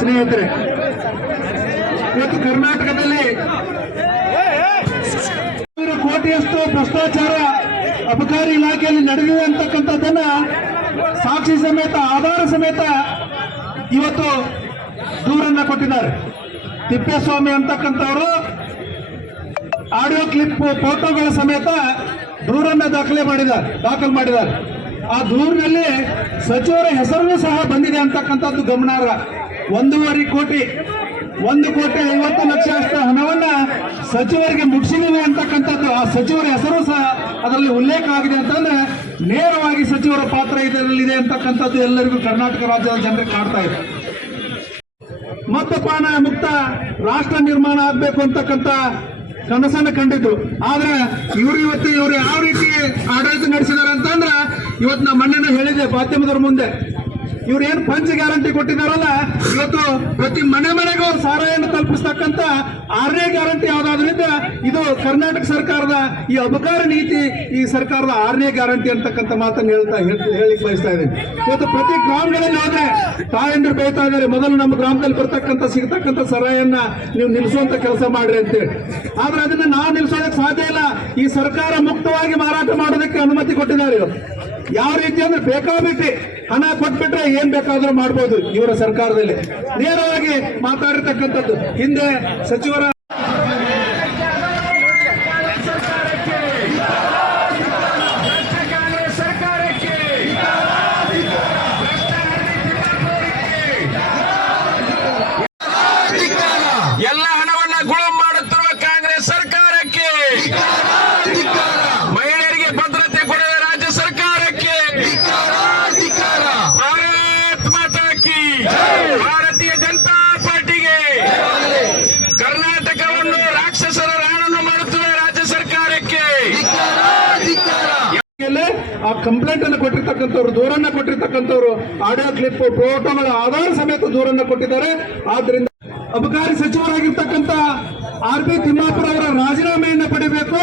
ಸ್ನೇಹಿತರೆ, ಇವತ್ತು ಕರ್ನಾಟಕದಲ್ಲಿ ಕೋಟಿಯಷ್ಟು ಭ್ರಷ್ಟಾಚಾರ ಅಬಕಾರಿ ಇಲಾಖೆಯಲ್ಲಿ ನಡೆದಿದೆ ಅಂತಕ್ಕಂಥದ್ದನ್ನ ಸಾಕ್ಷಿ ಸಮೇತ ಆಧಾರ ಸಮೇತ ಇವತ್ತು ದೂರನ್ನ ಕೊಟ್ಟಿದ್ದಾರೆ. ತಿಪ್ಪೇಸ್ವಾಮಿ ಅಂತಕ್ಕಂಥವರು ಆಡಿಯೋ ಕ್ಲಿಪ್ ಫೋಟೋಗಳ ಸಮೇತ ದೂರನ್ನ ದಾಖಲು ಮಾಡಿದ್ದಾರೆ. ಆ ದೂರಿನಲ್ಲಿ ಸಚಿವರ ಹೆಸರನ್ನು ಸಹ ಬಂದಿದೆ ಅಂತಕ್ಕಂಥದ್ದು ಗಮನಾರ್ಹ. 1.5 ಕೋಟಿ 1,50,00,000 ಅಷ್ಟು ಹಣವನ್ನ ಸಚಿವರಿಗೆ ಮುಗಿಸಿದೆ ಅಂತಕ್ಕಂಥದ್ದು. ಆ ಸಚಿವರ ಹೆಸರು ಸಹ ಅದರಲ್ಲಿ ಉಲ್ಲೇಖ ಆಗಿದೆ ಅಂತಂದ್ರೆ ನೇರವಾಗಿ ಸಚಿವರ ಪಾತ್ರ ಇದರಲ್ಲಿದೆ ಅಂತಕ್ಕಂಥದ್ದು ಎಲ್ಲರಿಗೂ ಕರ್ನಾಟಕ ರಾಜ್ಯದ ಜನರಿಗೆ ಕಾಡ್ತಾ ಇದೆ. ಮದ್ಯಪಾನ ಮುಕ್ತ ರಾಷ್ಟ್ರ ನಿರ್ಮಾಣ ಆಗ್ಬೇಕು ಅಂತಕ್ಕಂಥ ಕನಸನ್ನು ಕಂಡಿದ್ರು. ಆದ್ರೆ ಇವರು ಯಾವ ರೀತಿ ಆಡಳಿತ ನಡೆಸಿದಾರೆ ಅಂತಂದ್ರೆ ಇವತ್ತು ನಾ ಮೊನ್ನೆ ಹೇಳಿದೆ ಮಾಧ್ಯಮದವ್ರ ಮುಂದೆ, ಇವ್ರು ಏನು ಪಂಚ ಗ್ಯಾರಂಟಿ ಕೊಟ್ಟಿದ್ದಾರಲ್ಲ, ಇವತ್ತು ಪ್ರತಿ ಮನೆಗೂ ಸಾರಾಯನ್ನು ತಲುಪಿಸ್ತಕ್ಕಂಥ 6ನೇ ಗ್ಯಾರಂಟಿ ಯಾವ್ದಾದ್ರಿಂದ ಇದು ಕರ್ನಾಟಕ ಸರ್ಕಾರದ ಈ ಅಬಕಾರಿ ನೀತಿ, ಈ ಸರ್ಕಾರದ 6ನೇ ಗ್ಯಾರಂಟಿ ಅಂತಕ್ಕಂಥ ಮಾತನ್ನು ಹೇಳಿಕ್ ಬಯಸ್ತಾ ಇದ್ದೀನಿ. ಇವತ್ತು ಪ್ರತಿ ಗ್ರಾಮಗಳಲ್ಲಿ ಹೋದ್ರೆ ತಾಯಂದ್ರು ಬೈತಾ ಇದ್ದಾರೆ, ಮೊದಲು ನಮ್ಮ ಗ್ರಾಮದಲ್ಲಿ ಸಿಗತಕ್ಕಂಥ ಸರಾಯನ್ನ ನೀವು ನಿಲ್ಲಿಸುವಂತ ಕೆಲಸ ಮಾಡ್ರಿ ಅಂತೇಳಿ. ಆದ್ರೆ ಅದನ್ನ ನಾವು ನಿಲ್ಲಿಸೋದಕ್ಕೆ ಸಾಧ್ಯ ಇಲ್ಲ. ಈ ಸರ್ಕಾರ ಮುಕ್ತವಾಗಿ ಮಾರಾಟ ಮಾಡೋದಕ್ಕೆ ಅನುಮತಿ ಕೊಟ್ಟಿದ್ದಾರೆ. ಯಾವ ರೀತಿ ಅಂದ್ರೆ ಬೇಕಾಬಿಟ್ಟಿ ಹಣ ಕೊಟ್ಬಿಟ್ರೆ ಏನ್ ಬೇಕಾದ್ರೂ ಮಾಡ್ಬೋದು. ಇವರ ಸರ್ಕಾರದಲ್ಲಿ ನೇರವಾಗಿ ಮಾತಾಡಿರ್ತಕ್ಕಂಥದ್ದು. ಹಿಂದೆ ಸಚಿವರ ಎಲ್ಲ ಹಣವನ್ನ ಗುಳು ಮಾಡುತ್ತಿರುವ ಕಾಂಗ್ರೆಸ್ ಸರ್ಕಾರಕ್ಕೆ, ಮಹಿಳೆಯರಿಗೆ ಭದ್ರತೆ ಕೊಡದ ರಾಜ್ಯ ಸರ್ಕಾರಕ್ಕೆ ಭಾರತ್ ಮಾತಾ ಕಿ, ಭಾರತೀಯ ಜನತಾ ಪಾರ್ಟಿಗೆ, ಕರ್ನಾಟಕವನ್ನು ರಾಕ್ಷಸರ ರಾಣನ್ನು ಮಾಡುತ್ತಿರುವ ರಾಜ್ಯ ಸರ್ಕಾರಕ್ಕೆ ಆ ಕಂಪ್ಲೇಂಟ್ ಅನ್ನು ಕೊಟ್ಟಿರ್ತಕ್ಕಂಥವ್ರು, ದೂರನ್ನ ಕೊಟ್ಟಿರ್ತಕ್ಕಂಥವ್ರು ಆಡಿಯೋ ಕ್ಲಿಪ್ ಫೋಟೋಗಳ ಆಧಾರ ಸಮೇತ ದೂರನ್ನ ಕೊಟ್ಟಿದ್ದಾರೆ. ಆದ್ರಿಂದ ಅಬಕಾರಿ ಸಚಿವರಾಗಿರ್ತಕ್ಕಂಥ RB ತಿಮ್ಮಾಪುರ ಅವರ ರಾಜೀನಾಮೆಯನ್ನು ಪಡಿಬೇಕು,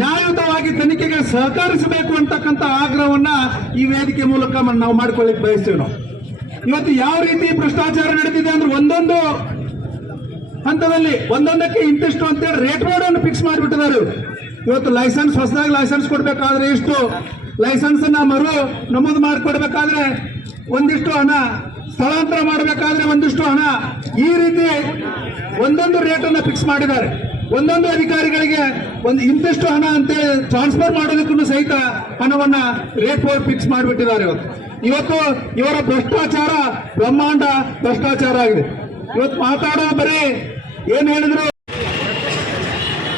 ನ್ಯಾಯಯುತವಾಗಿ ತನಿಖೆಗೆ ಸಹಕರಿಸಬೇಕು ಅಂತಕ್ಕಂಥ ಆಗ್ರಹವನ್ನ ಈ ವೇದಿಕೆ ಮೂಲಕ ನಾವು ಮಾಡ್ಕೊಳ್ಳಿಕ್ಕೆ ಬಯಸ್ತೇವೆ. ನಾವು ಇವತ್ತು ಯಾವ ರೀತಿ ಭ್ರಷ್ಟಾಚಾರ ನಡೆದಿದೆ ಅಂದ್ರೆ ಒಂದೊಂದು ಹಂತದಲ್ಲಿ ಒಂದೊಂದಕ್ಕೆ ಇಂತಿಷ್ಟು ಅಂತೇಳಿ ರೇಟ್ ಬೋರ್ಡ್ ಅನ್ನು ಫಿಕ್ಸ್ ಮಾಡಿಬಿಟ್ಟಿದ್ದಾರೆ. ಇವತ್ತು ಲೈಸೆನ್ಸ್ ಹೊಸದಾಗಿ ಲೈಸೆನ್ಸ್ ಕೊಡ್ಬೇಕಾದ್ರೆ ಇಷ್ಟು, ಲೈಸೆನ್ಸ್ ಅನ್ನ ಮರು ನಮೂದು ಮಾಡಿಕೊಡ್ಬೇಕಾದ್ರೆ ಒಂದಿಷ್ಟು ಹಣ, ಸ್ಥಳಾಂತರ ಮಾಡಬೇಕಾದ್ರೆ ಒಂದಿಷ್ಟು ಹಣ, ಈ ರೀತಿ ಒಂದೊಂದು ರೇಟ್ ಅನ್ನ ಫಿಕ್ಸ್ ಮಾಡಿದ್ದಾರೆ. ಒಂದೊಂದು ಅಧಿಕಾರಿಗಳಿಗೆ ಇಂತಿಷ್ಟು ಹಣ ಅಂತೇಳಿ ಟ್ರಾನ್ಸ್ಫರ್ ಮಾಡೋದಕ್ಕೂ ಸಹಿತ ಹಣವನ್ನ ರೇಟ್ ಬೋರ್ಡ್ ಫಿಕ್ಸ್ ಮಾಡಿಬಿಟ್ಟಿದ್ದಾರೆ. ಇವತ್ತು ಇವರ ಭ್ರಷ್ಟಾಚಾರ ಬ್ರಹ್ಮಾಂಡ ಭ್ರಷ್ಟಾಚಾರ ಆಗಿದೆ. ಇವತ್ತು ಮಾತಾಡೋ ಬರೀ ಏನ್ ಹೇಳಿದ್ರು,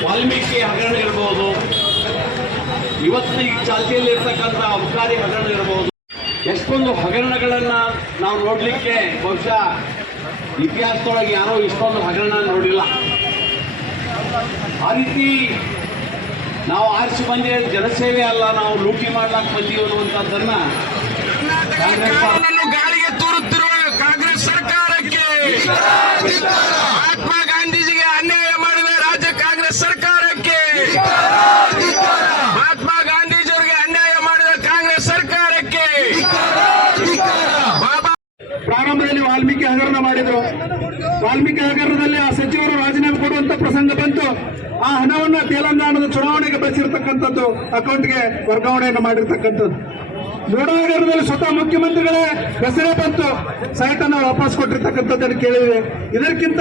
ವಾಲ್ಮೀಕಿ ಹಗರಣ ಇರಬಹುದು, ಇವತ್ತು ಈಗ ಚಾಲ್ತಿಯಲ್ಲಿ ಇರ್ತಕ್ಕಂಥ ಅಬಕಾರಿ ಹಗರಣ ಇರಬಹುದು. ಎಷ್ಟೊಂದು ಹಗರಣಗಳನ್ನ ನಾವು ನೋಡ್ಲಿಕ್ಕೆ ಬಹುಶಃ ಇತಿಹಾಸದೊಳಗೆ ಯಾರೋ ಇಷ್ಟೊಂದು ಹಗರಣ ನೋಡಿಲ್ಲ. ಆ ರೀತಿ ನಾವು ಆರಿಸಿ ಬಂದ ಜನಸೇವೆ ಅಲ್ಲ, ನಾವು ಲೂಟಿ ಮಾಡ್ಲಾಕ್ ಬಂದೀವಿ ಅನ್ನುವಂಥದ್ದನ್ನ ಗಾಳಿಗೆ ತೂರುತ್ತಿರುವ ಕಾಂಗ್ರೆಸ್ ಸರ್ಕಾರಕ್ಕೆ, ಮಹಾತ್ಮ ಗಾಂಧೀಜಿಗೆ ಅನ್ಯಾಯ ಮಾಡಿದ ರಾಜ್ಯ ಕಾಂಗ್ರೆಸ್ ಸರ್ಕಾರಕ್ಕೆ, ಮಹಾತ್ಮ ಗಾಂಧೀಜಿಯವರಿಗೆ ಅನ್ಯಾಯ ಮಾಡಿದ ಕಾಂಗ್ರೆಸ್ ಸರ್ಕಾರಕ್ಕೆ. ಪ್ರಾರಂಭದಲ್ಲಿ ವಾಲ್ಮೀಕಿ ಹಗರಣ ಮಾಡಿದ್ರು. ವಾಲ್ಮೀಕಿ ಹಗರಣದಲ್ಲಿ ಆ ಸಚಿವರು ರಾಜೀನಾಮೆ ಕೊಡುವಂತ ಪ್ರಸಂಗ ಬಂತು. ಆ ಹಣವನ್ನ ತೆಲಂಗಾಣದ ಚುನಾವಣೆಗೆ ಬಳಸಿರ್ತಕ್ಕಂಥದ್ದು, ಅಕೌಂಟ್ಗೆ ವರ್ಗಾವಣೆಯನ್ನು ಮಾಡಿರ್ತಕ್ಕಂಥದ್ದು. ನೋಡೋ ಹಗರಣದಲ್ಲಿ ಸ್ವತಃ ಮುಖ್ಯಮಂತ್ರಿಗಳೇ ಹೆಸರೇ ಬಂತು, ಸೈಟ್ ಅನ್ನು ವಾಪಸ್ ಕೊಟ್ಟಿರ್ತಕ್ಕಂಥದ್ದನ್ನು ಕೇಳಿವೆ. ಇದಕ್ಕಿಂತ